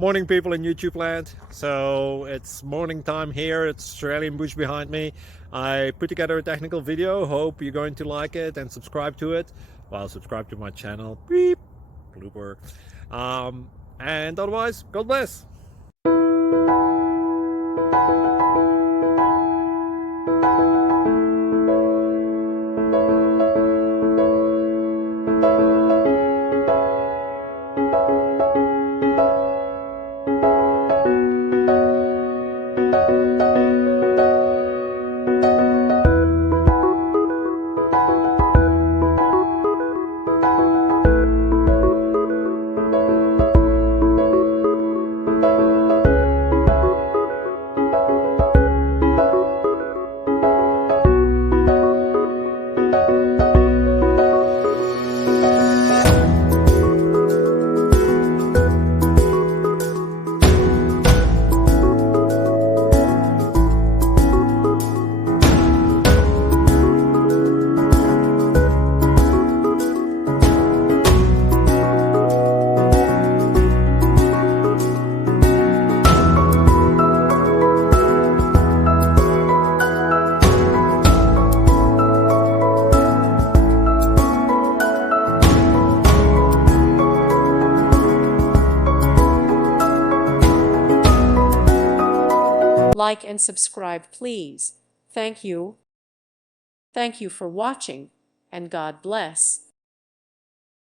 Morning, people in YouTube land. So it's morning time here. It's Australian bush behind me. I put together a technical video. Hope you're going to like it and subscribe to it. Well, subscribe to my channel. Beep. Blooper. And otherwise, God bless. Like and subscribe, please. Thank you. Thank you for watching, and God bless.